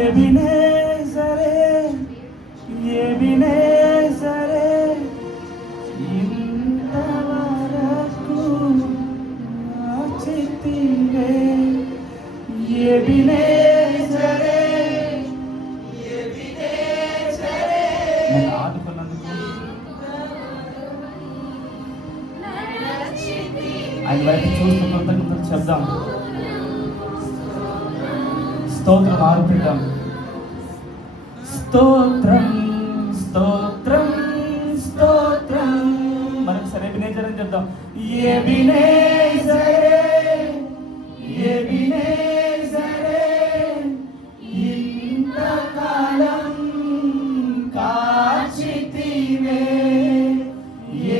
ఎబినేజరే ఎబినేజరే ఇంతవరకు ఆచితివే ఎబినేజరే ఎబినేజరే నన్ను ఆదుకున్నందుకు ఆయన వైపు చూస్తూ కృతజ్ఞతలు చెప్దాం. స్తోత్రం ఆర్పిద్దాం. స్తోత్రం స్తోత్రం స్తోత్రం. మరొకసారి ఎబినేజర్ అని చెప్దాం. ఎబినేజరే ఎబినేజరే ఇంతకాలం కాచితివే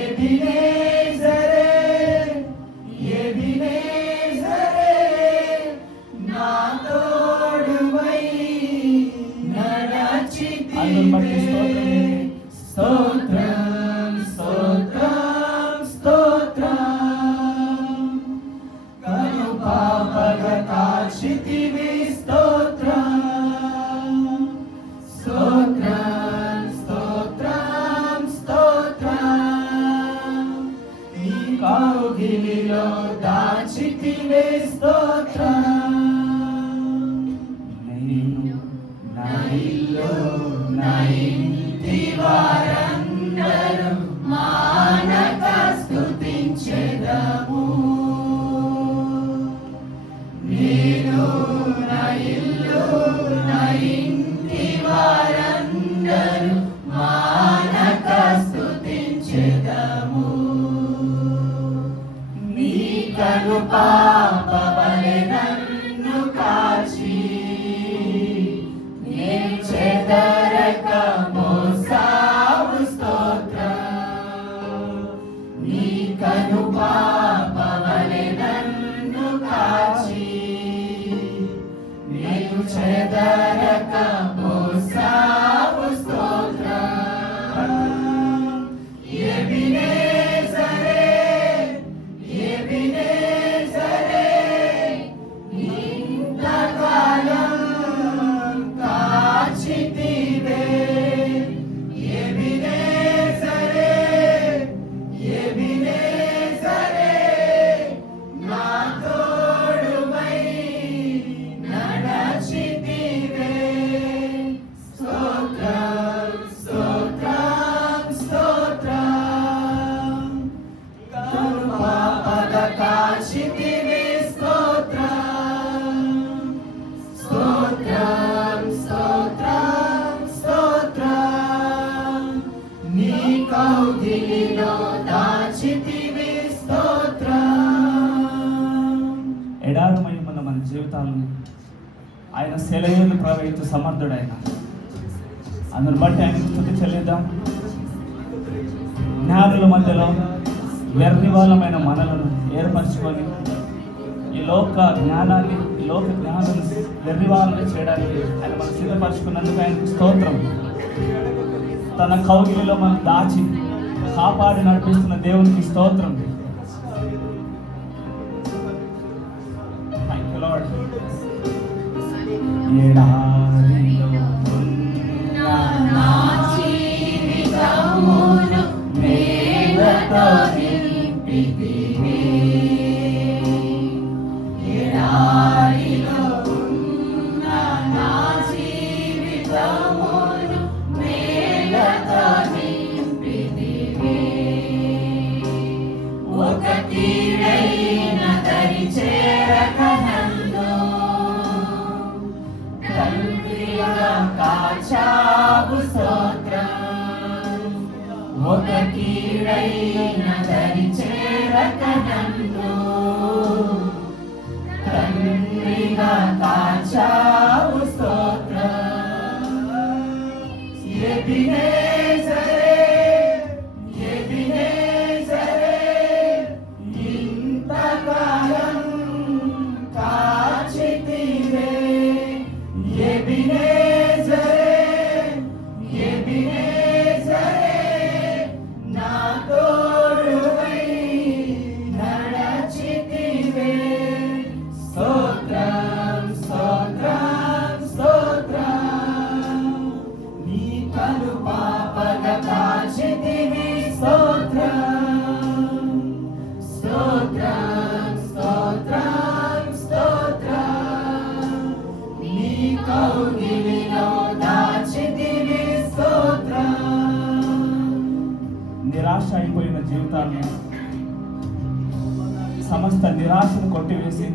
ఎబినేజరే ఎబినేజరే నా తోడువై నడచితివే. స్తోత్రం స్తోత్రం స్తోత్రం కను పాపగ కాచితివే. స్తోత్రం స్తోత్రం స్తోత్రం స్తోత్రం నీ కౌగిలిలో దాచితివే. స్తోత్రం నేను నా ఇల్లు నా ఇంటి వారందరూ మానక స్తుతించెదము. నేను నా ఇల్లు నా ఇంటి వారందరూ మానక స్తుతించెదము. నీ కను పాప వలె నన్ను కాచి నే చెదరక మోసావు. స్తోత్రం నీ కను పాప వలె నన్ను కాచి నేను చెదరక మోసావు. స్తోత్రం ఎబినేజరే ఎబినేజరే ఇంతకాలం కాచితివే ఎబినేజరే ఎబినేజరే నా తోడువై నడచితివే. స్తోత్రం స్తోత్రం స్తోత్రం కను పాపగ కాచితివే. స్తోత్రం స్తోత్రం స్తోత్రం స్తోత్రం నీ కౌగిలిలో దాచితివే. స్తోత్రం ఎడారమై మన జీవితాలను ఆయన సెలయేలు ప్రవహించు సమర్థుడైన అందుని బట్టి ఆయన స్తుతి చెల్లిద్దాం. జ్ఞానుల మధ్యలో వ్యర్థివాలమైన మనలను ఏర్పరచుకొని ఈ లోక జ్ఞానాన్ని ఈ లోక జ్ఞానాన్ని వ్యర్థివాలను చేయడానికి ఆయన మనం సిద్ధపరచుకున్నందుకు ఆయనకు స్తోత్రం. తన కౌగిలిలో మనం దాచి కాపాడి నడిపిస్తున్న దేవునికి స్తోత్రం. Thank you lord. ఎడారిలో ఉన్న నా జీవితమును మేలతో నింపితివే. ఎడారిలో ఉన్న నా జీవితమును మేలతో నింపితివే. ఒక కీడైన దరి చేరక నన్ను తండ్రిగా కాచావు. స్తోత్రం ఒక కీడైన దరి చేరక నన్ను తండ్రిగా కాచావు. స్తోత్రం ఎబినేజరే ఎబినేజరే ఇంతకాలం కాచితివే. ఎబినేజరే ఎబినేజరే నా తోడువై నడచితివే. స్తోత్రం స్తోత్రం స్తోత్రం కౌగిలిలో దాచితివి స్తోత్రం. నిరాశ అయిపోయిన జీవితాన్ని సమస్త నిరాశను కొట్టివేసి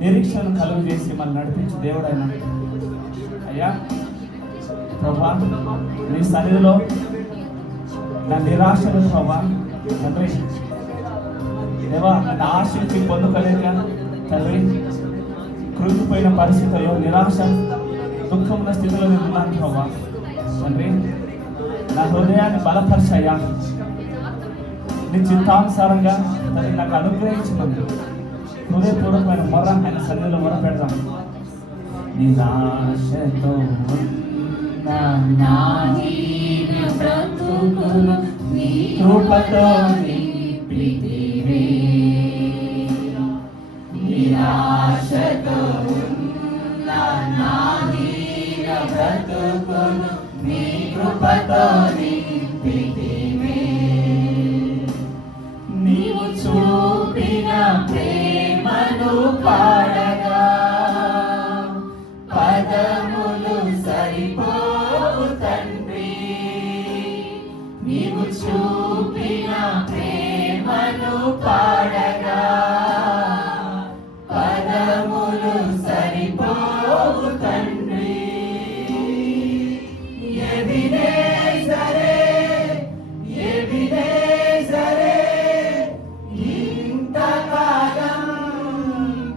నిరీక్షను కలుగు చేసి మనం నడిపించే దేవుడైనా అయ్యా ప్రభా, నీ సన్నిధిలో నా నిరాశను ప్రభా తండ్రి దేవా, నా ఆశకి పొందుకోలేక తండ్రి కృంగిపోయిన పరిస్థితుల్లో నిరాశ దుఃఖమున్న స్థితిలో నేను ఉన్నాను ప్రభా తండ్రి. నా హృదయాన్ని బలపరిచయ్యా, నీ చిత్తానుసారంగా తండ్రి నాకు అనుగ్రహించమని హృదయపూర్వకమైన మొర ఆయన సన్నిధిలో మొర పెడదాం. నిరాశతో నా దీన బ్రతుకును నీ కృపతో నింపితివే. నిరాశతో ఉన్న నా దీన బ్రతుకును నీ కృపతో నింపితివే. నీవు చూపిన ప్రేమను పాడగా పదములు సరిపోవు తండ్రి. నీవు చూపిన ప్రేమను పాడగా పదములు సరిపోవు తండ్రి. ఎబినేజరే, ఎబినేజరే, ఇంతకాలం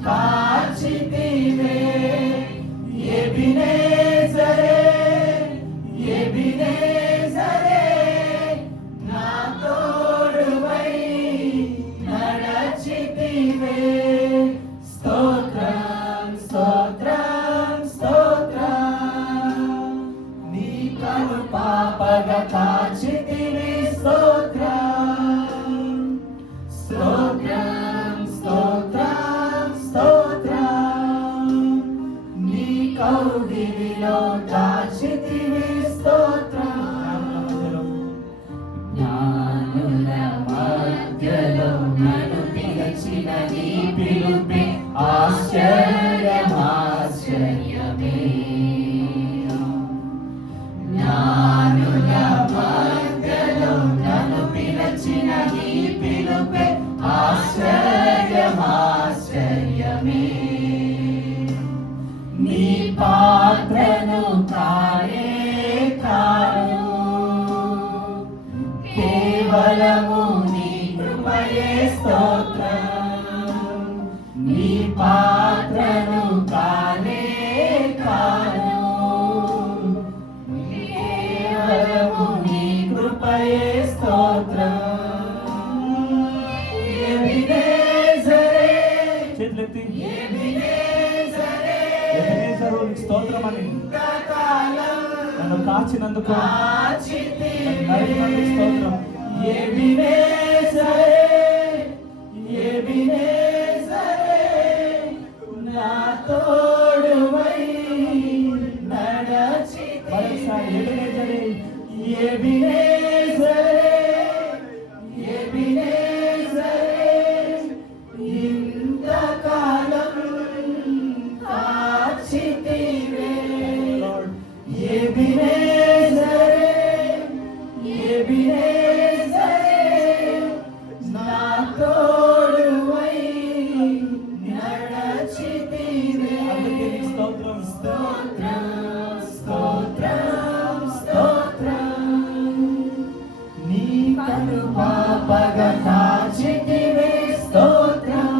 కాచితివే. ఎబినేజరే, ఎబినేజరే, నా తోడువై నడచితివే. స్తోత్రం, స్తోత్రం, స్తోత్రం. నీ కను పాపగా కాచితివి స్తోత్రం. స్తోత్రం, స్తోత్రం, స్తోత్రం. నీ కౌగిలిలో దాచితివి స్తోత్రం. జ్ఞానుల మధ్యలో నన్ను పిలిచిన నీ పిలుపే ఆశ్చర్యమాశ్చర్యమే. జ్ఞానుల మధ్యలో నన్ను పిలిచిన నీ పిలుపే ఆశ్చర్యమాశ్చర్యమే. నీ పాత్రను కానే కాను, కేవలము నీ కృపయే స్తోత్రం. నీ పాత్రను కానే కాను, కేవలము నీ కృపయే స్తోత్రం. ఎబినేజరే, చేతులెత్తి ఎబినేజరే, ఎబెనేజరు నీకు స్తోత్రం అని నన్ను కాచినందుకు నడిపినందుకు స్తోత్రం. ఎబినేజరే, ఎబినేజరే, నా తోడువై నడచితివే. మరొకసారి ఎబెనేజరే, ఎబినేజరే, ఎబినేజరే, ఇంతకాలం కాచితివే. ఎబినేజరే, ఎబినేజరే, నా తోడువై నడచితివే. అందుకే నీకు స్తోత్రం. స్తోత్రం, స్తోత్రం, స్తోత్రం. నీ కను పాపగా కాచితివే స్తోత్రం.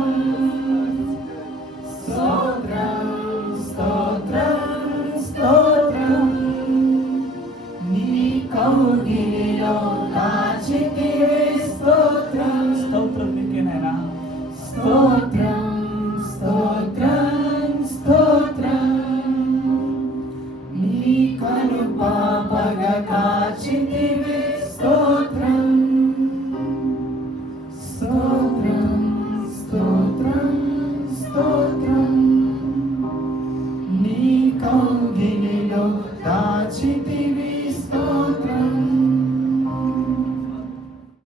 స్తోత్రం, స్తోత్రం, స్తోత్రం. నీ కౌగిలిలో దాచితివే స్తోత్రం. స్తోత్రం నీకేనైనా. స్తోత్రం, స్తోత్రం, స్తోత్రం. నీ కను పాపగా కాచితివే స్తోత్రం. స్తోత్రం, స్తోత్రం, స్తోత్రం. నీ కౌగిలి